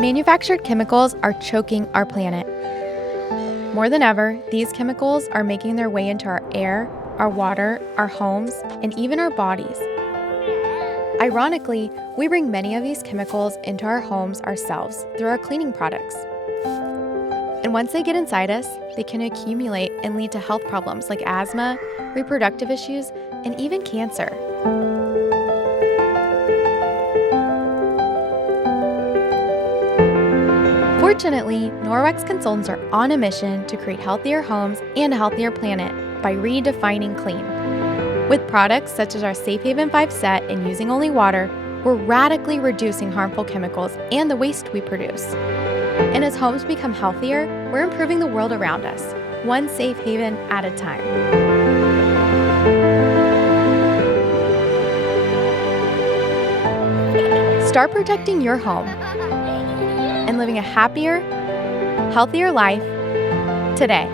Manufactured chemicals are choking our planet. More than ever, these chemicals are making their way into our air, our water, our homes, and even our bodies. Ironically, we bring many of these chemicals into our homes ourselves through our cleaning products. And once they get inside us, they can accumulate and lead to health problems like asthma, reproductive issues, and even cancer. Fortunately, Norwex consultants are on a mission to create healthier homes and a healthier planet by redefining clean. With products such as our Safe Haven 5 set and using only water, we're radically reducing harmful chemicals and the waste we produce. And as homes become healthier, we're improving the world around us, one safe haven at a time. Start protecting your home and living a happier, healthier life today.